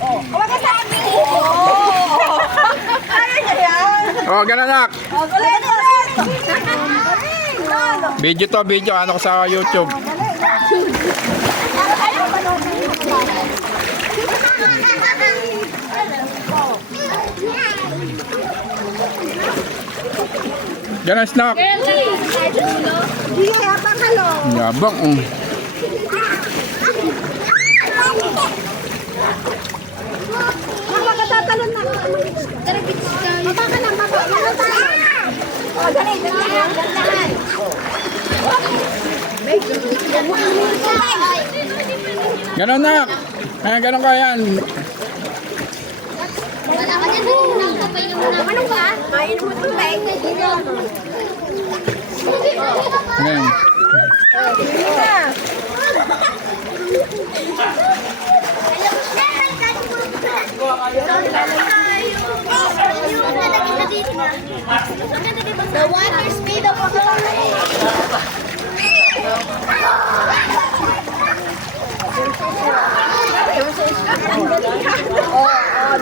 Huwag ka sabi. Ano yan? Oh, ganun nak. Ulit. Video to, video. Ano ko sa YouTube. Ganun, snack. Hindi kaya pakalo. Yabang. Magkatatalon na. Baba ka lang, baba. Oh, dali, dandahan. Ganun nak. Ganun ka yan. Wala ka dyan, nakakapainom mo na. Ano ba? Mainom mo tubig. Ganun. Sige na. The water speed of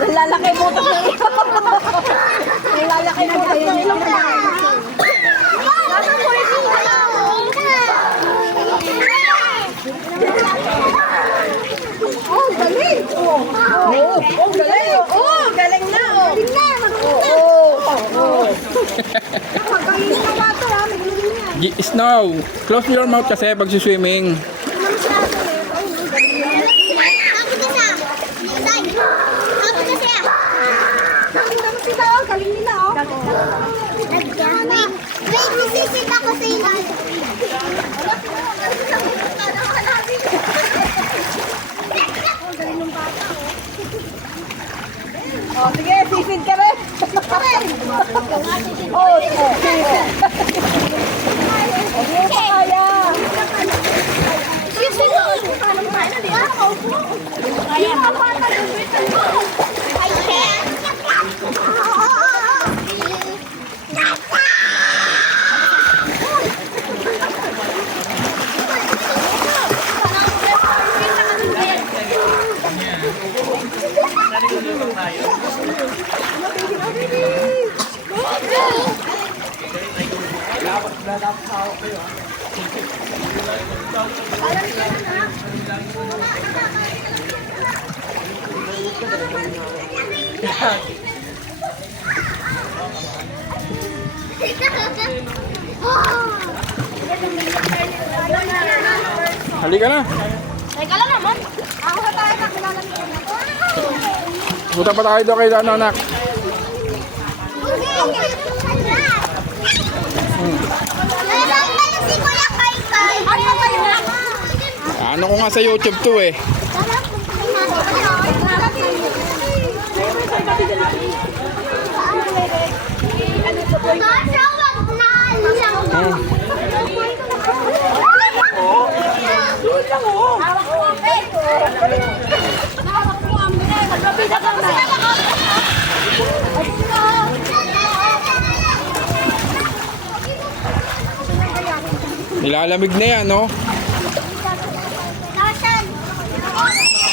Lalaki mo ito. Lalaki mo ito. Nasa mo ito. Oh, galing. Oh, galing. Oh, galing na. Galing na. Nakagaling na ba ito? Snow, close your mouth kasi pag swimming. Galing nila, oh. Wait, nisisit ako sa ilan. Oh, sige, sisid ka rin. Oh, sisid. Hindi pa kaya. Sisit ko. Paano mo kaya? Di ba? Kaya mo. I can't. Halika na. Teka lang naman. Ako sa tayo nakilala nito. Punta pa tayo doon kay ano, anak. Ano ko nga sa YouTube to eh. Nilalamig na yan, no?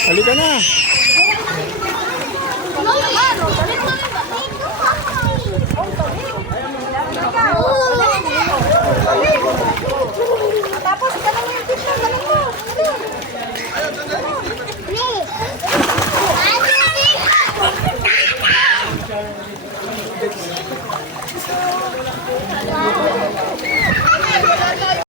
Halika na.